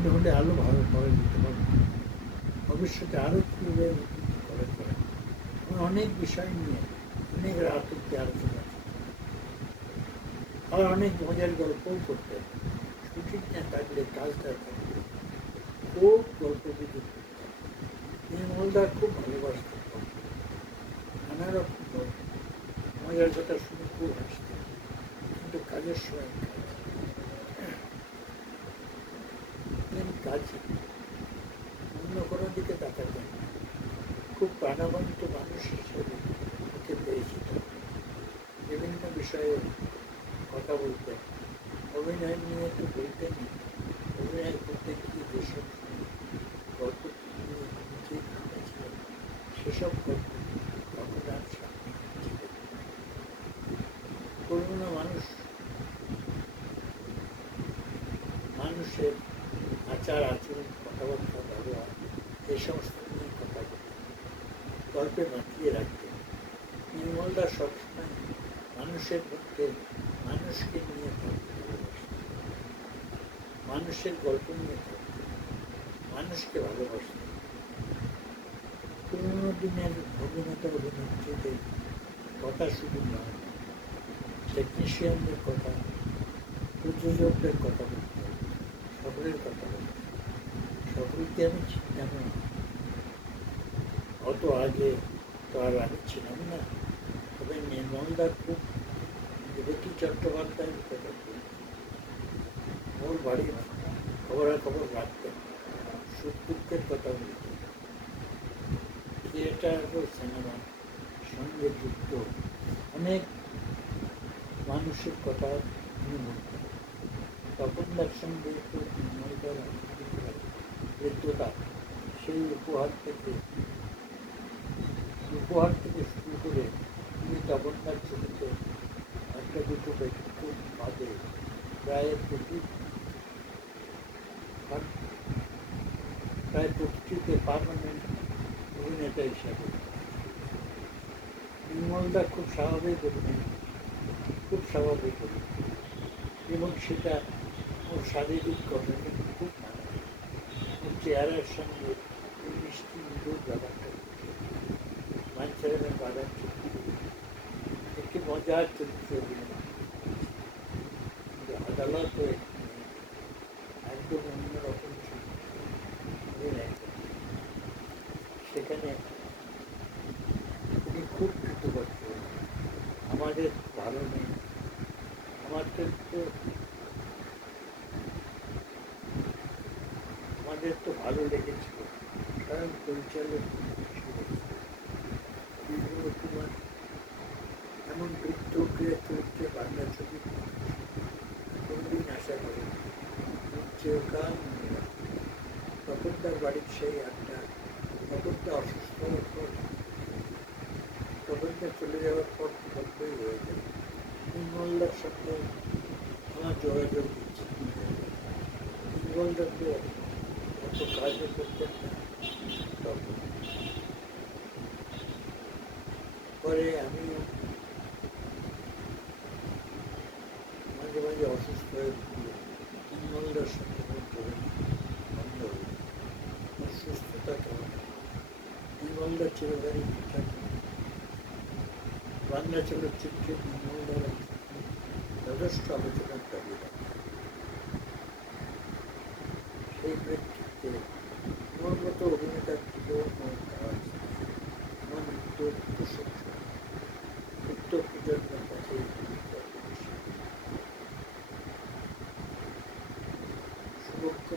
হলে হলে আরও ভালোভাবে দিতে পারবো, ভবিষ্যতে আরও কীভাবে উন্নতি করা যায়। আমি অনেক বিষয় নিয়ে অনেক রাত অব্দি আলোচনা করতে, আর অনেক মজার গল্পও করতে। ছুটির না থাকলে কাজটা থাকলে খুব গল্প গুজব করতাম। নির্মলদা খুব ভালোবাসতেন গল্প, নানা রকম গল্প, মজার কথা শুনে খুব হাসতেন, কিন্তু কাজের সময় কাজ অন্য কোনো দিকে তাকাতেন। খুব প্রাণবন্ত মানুষ হিসেবে ওকে পেয়েছিল। বিভিন্ন বিষয়ে কথা বলতেন, অভিনয় নিয়ে তো বলতেনই, অভিনয় করতে গিয়ে যেসব গল্প নিয়ে নিজেই ঘটেছিলেন সেসব গল্প তখন আর সামনে ছিলেন। কোনো মানুষ মানুষের আচার আচরণ, কথাবার্তা, ব্যবহার এই সমস্ত নিয়ে কথা বলতেন, গল্পে মাতিয়ে রাখতেন। নির্মলদা সবসময় মানুষের মধ্যে মানুষকে নিয়ে থাকতে ভালোবাসতেন, মানুষের গল্প নিয়ে থাকতেন, মানুষকে ভালোবাসতেন। পুরোনো দিনের অভিনেতা অভিনেত্রীদের কথা শুধু নয়, টেকনিশিয়ানদের কথা, প্রযোজকদের কথা বলতে, সকলের কথা বলতে। সকলকে আমি চিনতাম না, অত আগে তো আর আমি ছিলাম না। তবে নির্মলদা খুব বিভূতি চট্টোপাধ্যায়ের কথা বলতেন, ওর বাড়ি খবরাখবর রাখতেন, সুখ দুঃখের কথা বলতেন, থিয়েটার ও সিনেমার সঙ্গে যুক্ত অনেক মানুষের কথা তিনি বলতেন। তপনদার সঙ্গে তো নির্মলদার বৃদ্ধতা, সেই উপহার থেকে শুরু করে তিনি তপনদার ছবিতে একটা দুটো ব্যক্তিত্ব বাদে প্রায় প্রতিটিতে পার্মানেন্ট অভিনেতা হিসাবে। নির্মলদা খুব স্বাভাবিক অভিনয়, খুব স্বাভাবিক অভিনয়, এবং সেটা ওর শারীরিক গঠনে খুব ভালো, ওর চেহারার সঙ্গে ওই মিষ্টি মৃদুর ব্যাপারটা মানসারের বাধার চরিত্র, একটি মজার চরিত্র অভিনয়। কিন্তু আদালত একদম অন্যরকম অভিনয়, সেখানে তিনি খুব কৃতজ্ঞ। আমাদের ভালো নেই, আমাদের তো ভালো লেগেছিল, কারণ পরিচালক কুমার এমন বৃদ্ধ ক্রিয়া চরিত্রে বাংলা ছবি কোনদিন আশা করেন। চিরকাল মনে রাখবেন তপনদার বাড়ির সেই আড্ডা। তপনদা অসুস্থ হওয়ার পর, তপনদা চলে যাওয়ার পর গল্পই হয়ে যায়। নির্মলদার সঙ্গে আমার যোগাযোগ বিচ্ছিন্ন হয়ে যায়। নির্মলদা তো অত কাজও করতেন না তখন। পরে আমিও মাঝে মাঝে অসুস্থ হয়ে পড়লে নির্মলদার সঙ্গে আমার যোগাযোগ বন্ধ হয়ে যায়। আমার সুস্থতা কেমন, নির্মলদা চিরকালই বিখ্যাত। বাংলা চলচ্চিত্রে নির্মলদার যথেষ্ট আলোচনার দাবি রাখে। সেই প্রেক্ষিতে আমার মতো অভিনেতার জীবন ও কাজ আমার উত্তর প্রজন্মের কাছে শুভক্ষ।